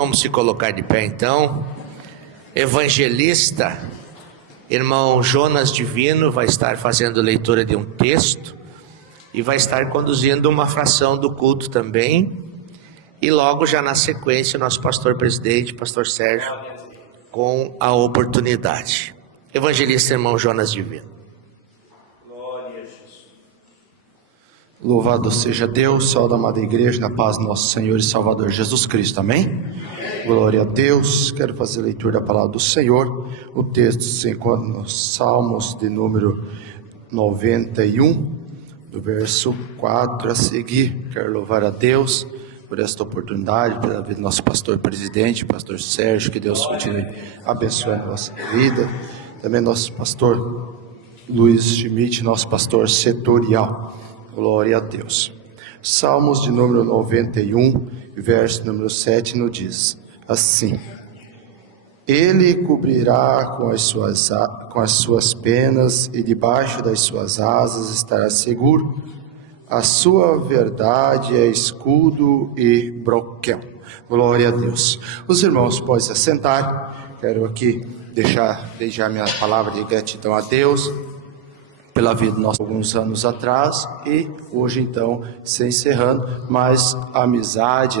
Vamos se colocar de pé então. Evangelista, irmão Jonas Divino, vai estar fazendo leitura de um texto e vai estar conduzindo uma fração do culto também. E logo já na sequência, nosso pastor presidente, pastor Sérgio, com a oportunidade. Evangelista, irmão Jonas Divino. Louvado seja Deus, sol da amada igreja, na paz do nosso Senhor e Salvador Jesus Cristo, amém? Glória a Deus. Quero fazer a leitura da palavra do Senhor. O texto se encontra nos Salmos de número 91, do verso 4 a seguir. Quero louvar a Deus por esta oportunidade, pela vida do nosso pastor presidente, pastor Sérgio, que Deus continue abençoando a nossa vida. Também nosso pastor Luiz Schmidt, nosso pastor setorial. Glória a Deus. Salmos de número 91, verso número 7, nos diz assim: Ele cobrirá com as suas penas, e debaixo das suas asas estará seguro. A sua verdade é escudo e broquel. Glória a Deus. Os irmãos podem se assentar. Quero aqui deixar minha palavra de gratidão a Deus pela vida nossa alguns anos atrás, e hoje então se encerrando, mas a amizade,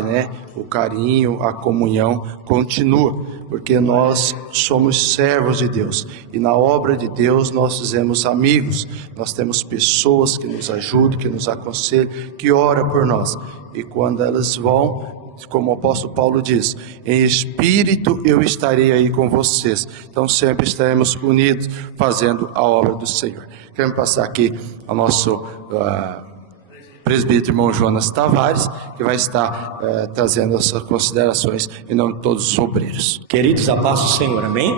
o carinho, a comunhão continua, porque nós somos servos de Deus, e na obra de Deus nós fizemos amigos, nós temos pessoas que nos ajudam, que nos aconselham, que oram por nós, e quando elas vão, como o apóstolo Paulo diz, em espírito eu estarei aí com vocês. Então sempre estaremos unidos fazendo a obra do Senhor. Queremos passar aqui ao nosso presbítero irmão Jonas Tavares, que vai estar trazendo as suas considerações em nome de todos os obreiros. Queridos, a paz do Senhor, amém?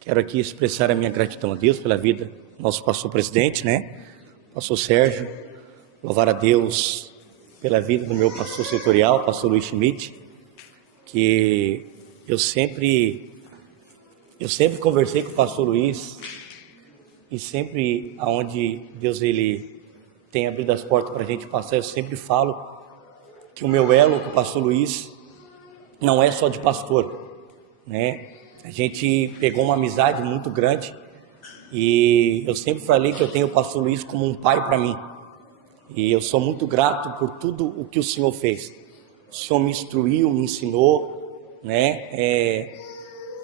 Quero aqui expressar a minha gratidão a Deus pela vida do nosso pastor presidente, pastor Sérgio. Louvar a Deus pela vida do meu pastor setorial, pastor Luiz Schmidt, que eu sempre conversei com o pastor Luiz, e sempre aonde Deus ele tem abrido as portas para a gente passar, eu sempre falo que o meu elo com o pastor Luiz não é só de pastor, A gente pegou uma amizade muito grande, e eu sempre falei que eu tenho o pastor Luiz como um pai para mim. E eu sou muito grato por tudo o que o Senhor fez. O Senhor me instruiu, me ensinou,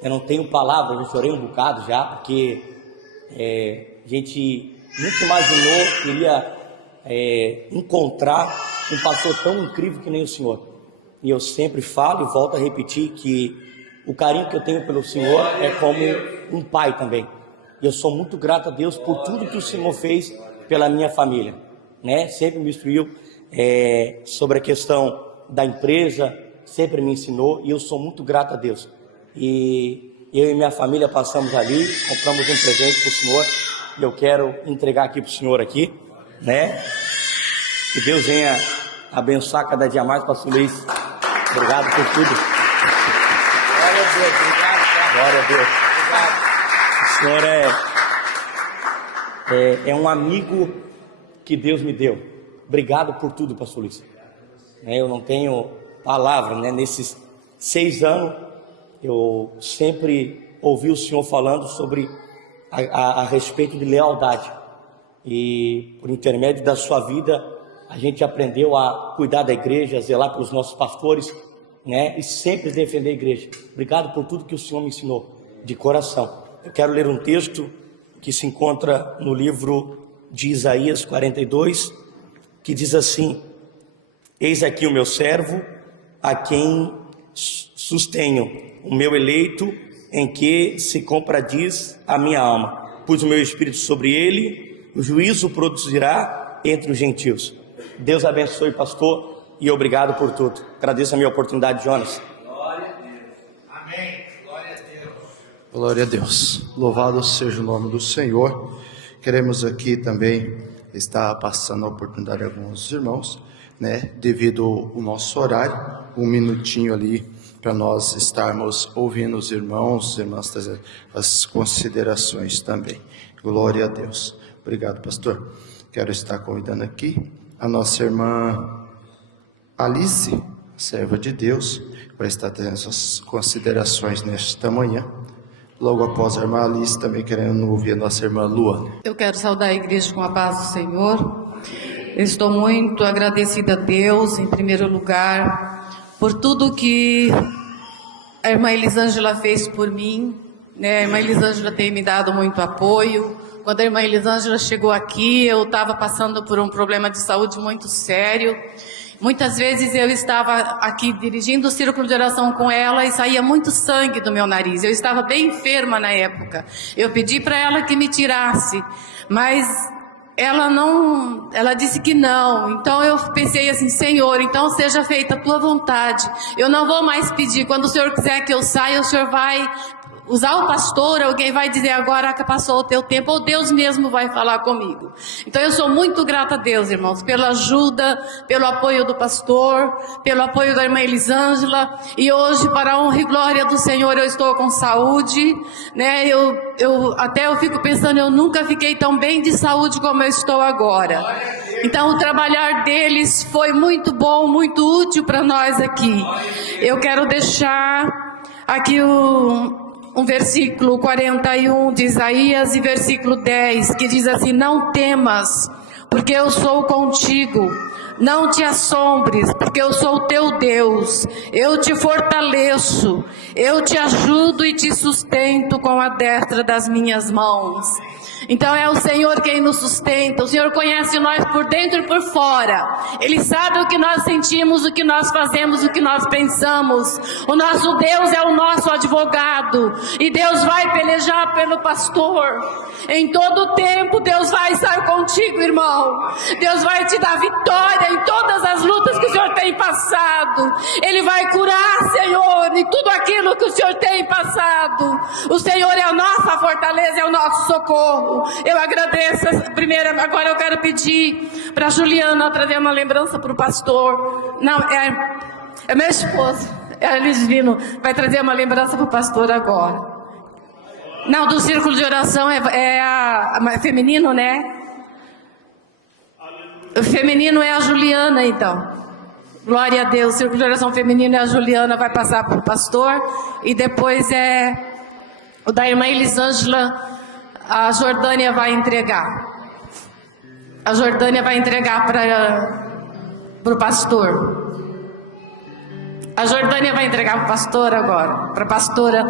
Eu não tenho palavras, eu chorei um bocado já, porque a gente nunca imaginou que iria encontrar um pastor tão incrível que nem o Senhor. E eu sempre falo e volto a repetir que o carinho que eu tenho pelo Senhor é como um pai também. E eu sou muito grato a Deus por tudo que o Senhor fez pela minha família. Sempre me instruiu sobre a questão da empresa, sempre me ensinou, e eu sou muito grato a Deus. E eu e minha família passamos ali, compramos um presente para o Senhor, e eu quero entregar aqui para o Senhor aqui, Que Deus venha abençoar cada dia mais, pastor Luiz. Obrigado por tudo. Glória a Deus, obrigado. Glória a Deus. Obrigado. O Senhor é um amigo que Deus me deu. Obrigado por tudo, pastor Luiz. Eu não tenho palavra, Nesses 6 anos, eu sempre ouvi o Senhor falando sobre a respeito de lealdade. E por intermédio da sua vida, a gente aprendeu a cuidar da igreja, a zelar pelos nossos pastores, E sempre defender a igreja. Obrigado por tudo que o Senhor me ensinou, de coração. Eu quero ler um texto que se encontra no livro de Isaías 42, que diz assim: Eis aqui o meu servo, a quem sustenho, o meu eleito, em que se compradiz a minha alma. Pus o meu espírito sobre ele, o juízo produzirá entre os gentios. Deus abençoe, pastor, e obrigado por tudo. Agradeço a minha oportunidade, Jonas. Glória a Deus. Amém. Glória a Deus. Glória a Deus. Louvado seja o nome do Senhor. Queremos aqui também estar passando a oportunidade a alguns irmãos, devido ao nosso horário, um minutinho ali para nós estarmos ouvindo os irmãos, as irmãs trazer as considerações também. Glória a Deus. Obrigado, pastor. Quero estar convidando aqui a nossa irmã Alice, serva de Deus, vai estar tendo suas considerações nesta manhã. Logo após a irmã Alice, também querendo ouvir a nossa irmã Luana. Eu quero saudar a igreja com a paz do Senhor. Eu estou muito agradecida a Deus, em primeiro lugar, por tudo que a irmã Elisângela fez por mim, né? A irmã Elisângela tem me dado muito apoio. Quando a irmã Elisângela chegou aqui, eu estava passando por um problema de saúde muito sério. Muitas vezes eu estava aqui dirigindo o círculo de oração com ela e saía muito sangue do meu nariz. Eu estava bem enferma na época. Eu pedi para ela que me tirasse, mas ela disse que não. Então eu pensei assim: Senhor, então seja feita a tua vontade. Eu não vou mais pedir. Quando o Senhor quiser que eu saia, o Senhor vai usar o pastor, alguém vai dizer agora que passou o teu tempo, ou Deus mesmo vai falar comigo. Então eu sou muito grata a Deus, irmãos, pela ajuda, pelo apoio do pastor, pelo apoio da irmã Elisângela, e hoje, para a honra e glória do Senhor, eu estou com saúde, né? Eu fico pensando, eu nunca fiquei tão bem de saúde como eu estou agora. Então o trabalhar deles foi muito bom, muito útil para nós aqui. Eu quero deixar aqui um versículo 41 de Isaías e versículo 10, que diz assim: não temas, porque eu sou contigo. Não te assombres, porque eu sou o teu Deus. Eu te fortaleço, eu te ajudo e te sustento com a destra das minhas mãos. Então é o Senhor quem nos sustenta. O Senhor conhece nós por dentro e por fora. Ele sabe o que nós sentimos, o que nós fazemos, o que nós pensamos. O nosso Deus é o nosso advogado, e Deus vai pelejar pelo pastor. Em todo tempo Deus vai estar contigo, irmão. Deus vai te dar vitória em todas as lutas que o Senhor tem passado. Ele vai curar, Senhor, em tudo aquilo que o Senhor tem passado. O Senhor é a nossa fortaleza, é o nosso socorro. Eu agradeço. Agora eu quero pedir para a Juliana trazer uma lembrança para o pastor. Não, é meu esposo, é Luiz Divino, vai trazer uma lembrança para o pastor agora. Não, do círculo de oração é feminino, né? O feminino é a Juliana, então. Glória a Deus. O círculo de oração feminino é a Juliana, vai passar para o pastor. E depois é o da irmã Elisângela, a Jordânia vai entregar. A Jordânia vai entregar para o pastor. A Jordânia vai entregar para o pastor agora. Para a pastora.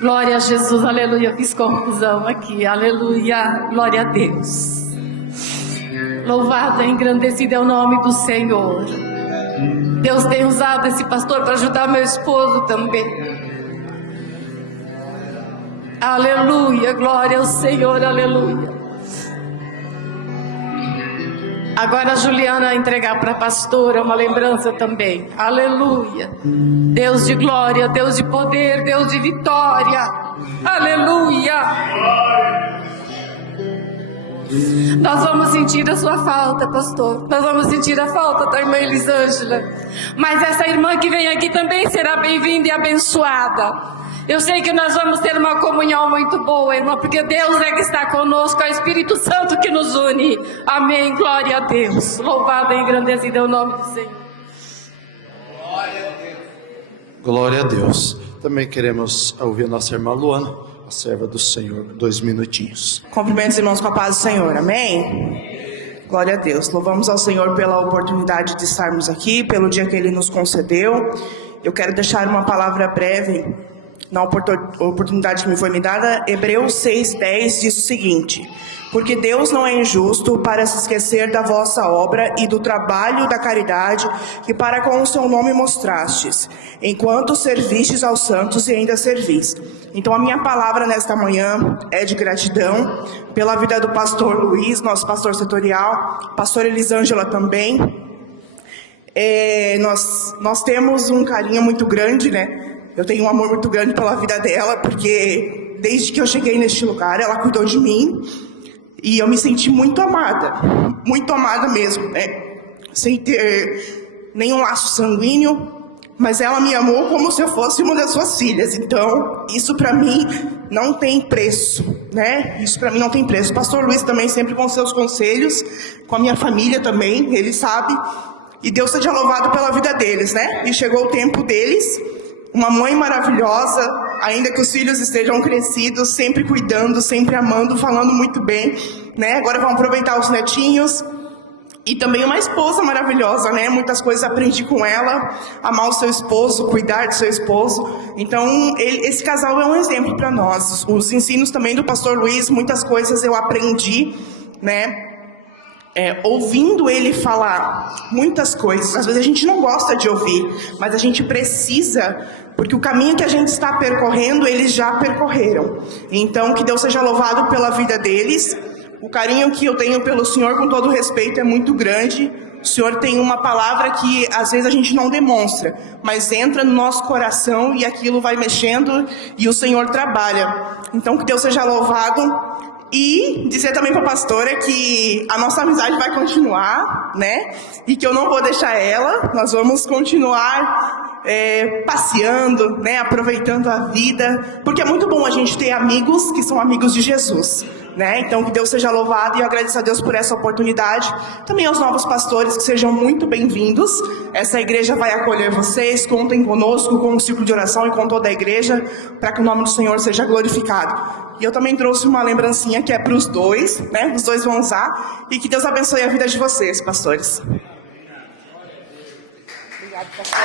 Glória a Jesus, aleluia. Fiz confusão aqui, aleluia. Glória a Deus. Louvado e engrandecido é o nome do Senhor. Deus tem usado esse pastor para ajudar meu esposo também. Aleluia, glória ao Senhor, aleluia. Agora a Juliana entregar para a pastora uma lembrança também. Aleluia. Deus de glória, Deus de poder, Deus de vitória. Aleluia. Nós vamos sentir a sua falta, pastor. Nós vamos sentir a falta da irmã Elisângela. Mas essa irmã que vem aqui também será bem-vinda e abençoada. Eu sei que nós vamos ter uma comunhão muito boa, irmão, porque Deus é que está conosco, é o Espírito Santo que nos une. Amém, glória a Deus. Louvado e engrandecido é o nome do Senhor. Glória a Deus. Glória a Deus. Também queremos ouvir a nossa irmã Luana, a serva do Senhor, 2 minutinhos. Cumprimentos, irmãos, com a paz do Senhor, amém? Glória a Deus. Louvamos ao Senhor pela oportunidade de estarmos aqui, pelo dia que Ele nos concedeu. Eu quero deixar uma palavra breve na oportunidade que me foi me dada. Hebreus 6:10 diz o seguinte: porque Deus não é injusto para se esquecer da vossa obra e do trabalho da caridade que para com o seu nome mostrastes, enquanto servistes aos santos e ainda servis. Então a minha palavra nesta manhã é de gratidão pela vida do pastor Luiz, nosso pastor setorial, pastor Elisângela também. Nós temos um carinho muito grande, né? Eu tenho um amor muito grande pela vida dela, porque desde que eu cheguei neste lugar, ela cuidou de mim, e eu me senti muito amada mesmo, né? Sem ter nenhum laço sanguíneo, mas ela me amou como se eu fosse uma das suas filhas. Então, isso para mim não tem preço, né? Isso para mim não tem preço. O pastor Luiz também sempre com seus conselhos, com a minha família também, ele sabe. E Deus seja louvado pela vida deles, né? E chegou o tempo deles, uma mãe maravilhosa, ainda que os filhos estejam crescidos, sempre cuidando, sempre amando, falando muito bem, né? Agora vão aproveitar os netinhos. E também uma esposa maravilhosa, né? Muitas coisas aprendi com ela, amar o seu esposo, cuidar do seu esposo. Então, esse casal é um exemplo para nós. Os ensinos também do pastor Luiz, muitas coisas eu aprendi, né? Ouvindo ele falar muitas coisas. Às vezes a gente não gosta de ouvir, mas a gente precisa, porque o caminho que a gente está percorrendo, eles já percorreram. Então, que Deus seja louvado pela vida deles. O carinho que eu tenho pelo Senhor, com todo respeito, é muito grande. O Senhor tem uma palavra que às vezes a gente não demonstra, mas entra no nosso coração e aquilo vai mexendo e o Senhor trabalha. Então, que Deus seja louvado. E dizer também para a pastora que a nossa amizade vai continuar, né? E que eu não vou deixar ela, nós vamos continuar passeando, né? Aproveitando a vida, porque é muito bom a gente ter amigos que são amigos de Jesus, né? Então que Deus seja louvado e eu agradeço a Deus por essa oportunidade. Também aos novos pastores que sejam muito bem-vindos. Essa igreja vai acolher vocês, contem conosco, com o círculo de oração e com toda a igreja, para que o nome do Senhor seja glorificado. E eu também trouxe uma lembrancinha que é para os dois, né? Os dois vão usar. E que Deus abençoe a vida de vocês, pastores. Obrigado, pastor.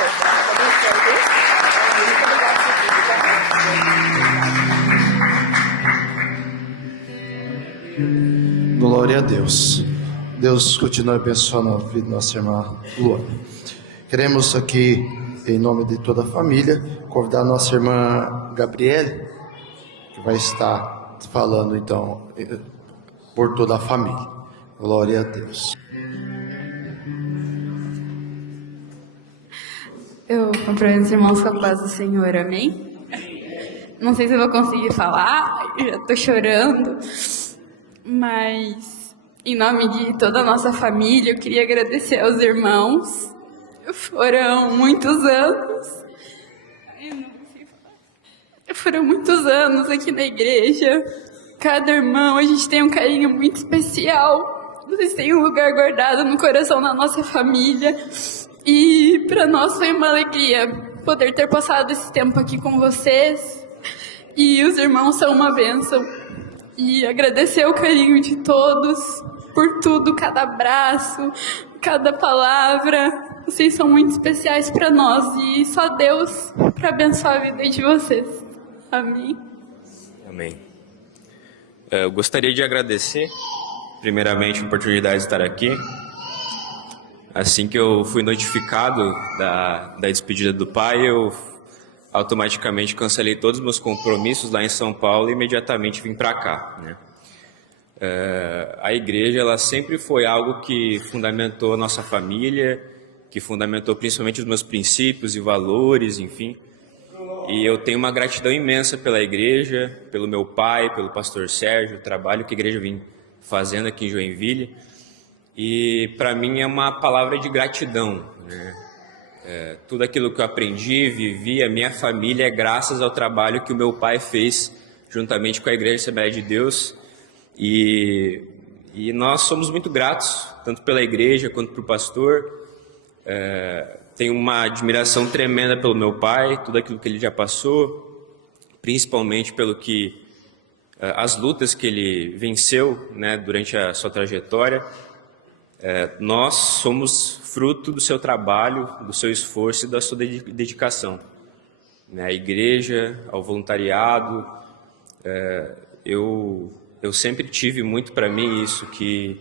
Glória a Deus. Deus continue abençoando a vida da nossa irmã Luana. Queremos aqui, em nome de toda a família, convidar a nossa irmã Gabriele, que vai estar falando então por toda a família. Glória a Deus. Eu cumprimento os irmãos com a paz do Senhor, amém? Não sei se eu vou conseguir falar, eu já tô chorando, mas em nome de toda a nossa família, eu queria agradecer aos irmãos. Foram muitos anos. Foram muitos anos aqui na igreja. Cada irmão, a gente tem um carinho muito especial. Vocês têm um lugar guardado no coração da nossa família. E para nós foi uma alegria poder ter passado esse tempo aqui com vocês. E os irmãos são uma bênção. E agradecer o carinho de todos por tudo, cada abraço, cada palavra. Vocês são muito especiais para nós e só Deus para abençoar a vida de vocês. Amém. Amém. Eu gostaria de agradecer, primeiramente, a oportunidade de estar aqui. Assim que eu fui notificado da despedida do pai, eu automaticamente cancelei todos os meus compromissos lá em São Paulo e imediatamente vim para cá, né? A igreja, ela sempre foi algo que fundamentou a nossa família, que fundamentou principalmente os meus princípios e valores, enfim. E eu tenho uma gratidão imensa pela igreja, pelo meu pai, pelo pastor Sérgio, o trabalho que a igreja vem fazendo aqui em Joinville. E para mim é uma palavra de gratidão, né? Tudo aquilo que eu aprendi, vivi, a minha família é graças ao trabalho que o meu pai fez juntamente com a Igreja Assembleia de Deus. E nós somos muito gratos, tanto pela igreja quanto para o pastor. Tenho uma admiração tremenda pelo meu pai, tudo aquilo que ele já passou, principalmente pelo que as lutas que ele venceu, né, durante a sua trajetória. Nós somos fruto do seu trabalho, do seu esforço e da sua dedicação, né? A igreja, ao voluntariado. Eu sempre tive muito para mim isso, que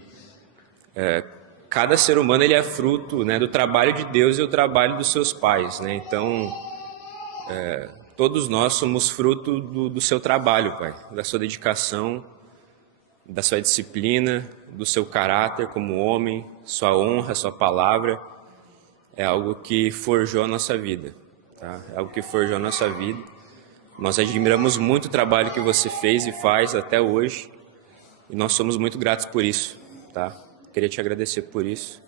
cada ser humano ele é fruto, né, do trabalho de Deus e do trabalho dos seus pais, né? Então, todos nós somos fruto do seu trabalho, pai, da sua dedicação, da sua disciplina, do seu caráter como homem, sua honra, sua palavra. É algo que forjou a nossa vida, tá? É algo que forjou a nossa vida. Nós admiramos muito o trabalho que você fez e faz até hoje, e nós somos muito gratos por isso, tá? Queria te agradecer por isso.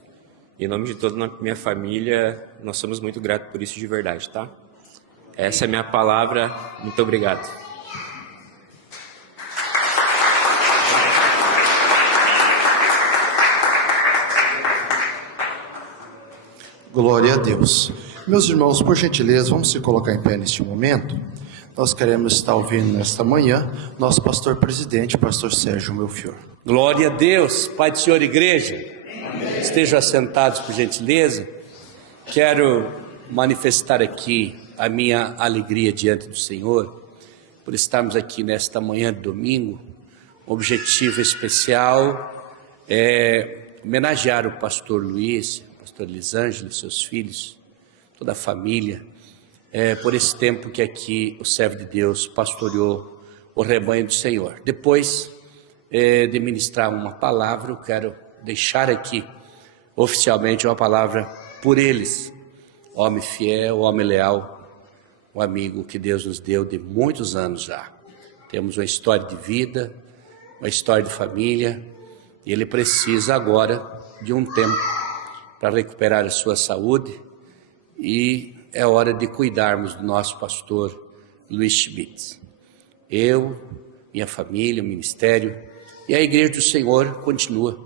Em nome de toda a minha família, nós somos muito gratos por isso de verdade, tá? Essa é a minha palavra. Muito obrigado. Glória a Deus. Meus irmãos, por gentileza, vamos se colocar em pé neste momento. Nós queremos estar ouvindo nesta manhã nosso pastor presidente, pastor Sérgio Melchior. Glória a Deus. Pai do Senhor, igreja. Amém. Estejam assentados, por gentileza. Quero manifestar aqui a minha alegria diante do Senhor por estarmos aqui nesta manhã de domingo. O objetivo especial é homenagear o pastor Luiz, a pastor Elisângela, seus filhos, toda a família, por esse tempo que aqui o servo de Deus pastoreou o rebanho do Senhor. Depois de ministrar uma palavra, eu quero deixar aqui oficialmente uma palavra por eles. Homem fiel, homem leal, um amigo que Deus nos deu de muitos anos já. Temos uma história de vida, uma história de família, e ele precisa agora de um tempo para recuperar a sua saúde, e é hora de cuidarmos do nosso pastor Luiz Schmidt. Eu, minha família, o ministério e a igreja do Senhor continua.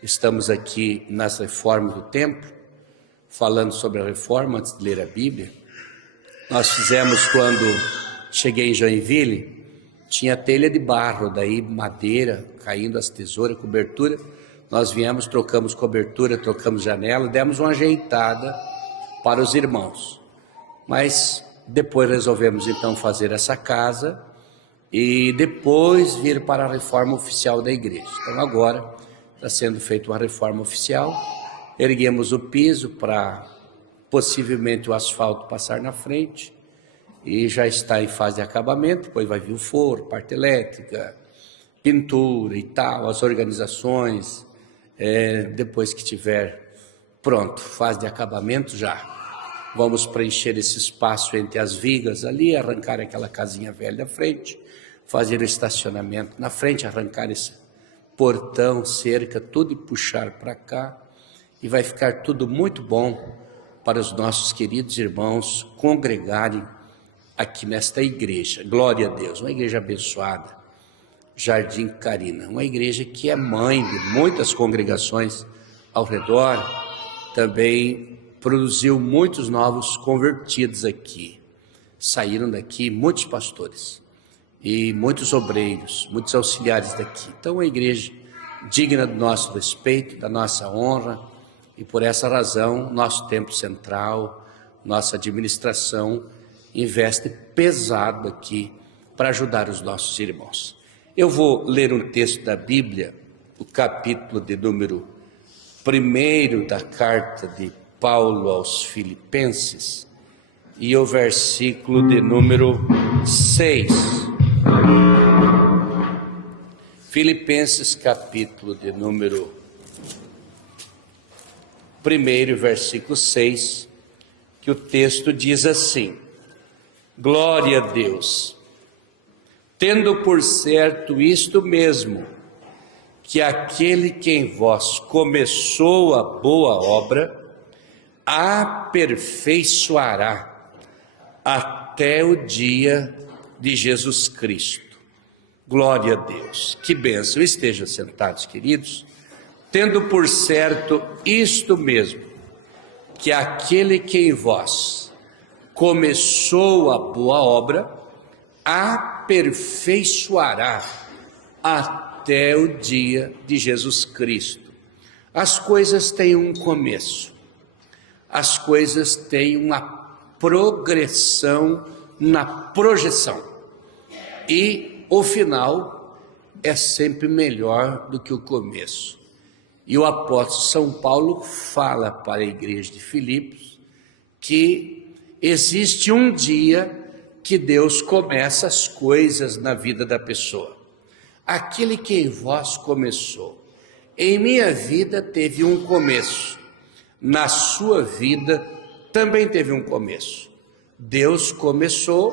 Estamos aqui nas reformas do templo, falando sobre a reforma antes de ler a Bíblia. Nós fizemos quando cheguei em Joinville, tinha telha de barro, daí madeira, caindo as tesouras, cobertura. Nós viemos, trocamos cobertura, trocamos janela, demos uma ajeitada para os irmãos. Mas depois resolvemos então fazer essa casa e depois vir para a reforma oficial da igreja. Então agora está sendo feita uma reforma oficial, erguemos o piso para possivelmente o asfalto passar na frente e já está em fase de acabamento. Depois vai vir o forro, parte elétrica, pintura e tal, as organizações, depois que tiver pronto, fase de acabamento já. Vamos preencher esse espaço entre as vigas ali, arrancar aquela casinha velha da frente, fazer o estacionamento na frente, arrancar esse portão, cerca, tudo e puxar para cá. E vai ficar tudo muito bom para os nossos queridos irmãos congregarem aqui nesta igreja. Glória a Deus, uma igreja abençoada, Jardim Carina, uma igreja que é mãe de muitas congregações ao redor, também produziu muitos novos convertidos aqui. Saíram daqui muitos pastores e muitos obreiros, muitos auxiliares daqui. Então, uma igreja digna do nosso respeito, da nossa honra, e por essa razão, nosso templo central, nossa administração, investe pesado aqui para ajudar os nossos irmãos. Eu vou ler um texto da Bíblia, o capítulo de número 1 da carta de Paulo aos Filipenses, e o versículo de número 6. Filipenses, capítulo de número 1, versículo 6, que o texto diz assim: Glória a Deus, tendo por certo isto mesmo, que aquele que em vós começou a boa obra, aperfeiçoará até o dia de Jesus Cristo. Glória a Deus. Que bênção. Estejam sentados, queridos. Tendo por certo isto mesmo, que aquele que em vós começou a boa obra, aperfeiçoará até o dia de Jesus Cristo. As coisas têm um começo, as coisas têm uma progressão na projeção, e o final é sempre melhor do que o começo. E o apóstolo São Paulo fala para a igreja de Filipos que existe um dia que Deus começa as coisas na vida da pessoa. Aquele que em vós começou, em minha vida teve um começo, na sua vida também teve um começo. Deus começou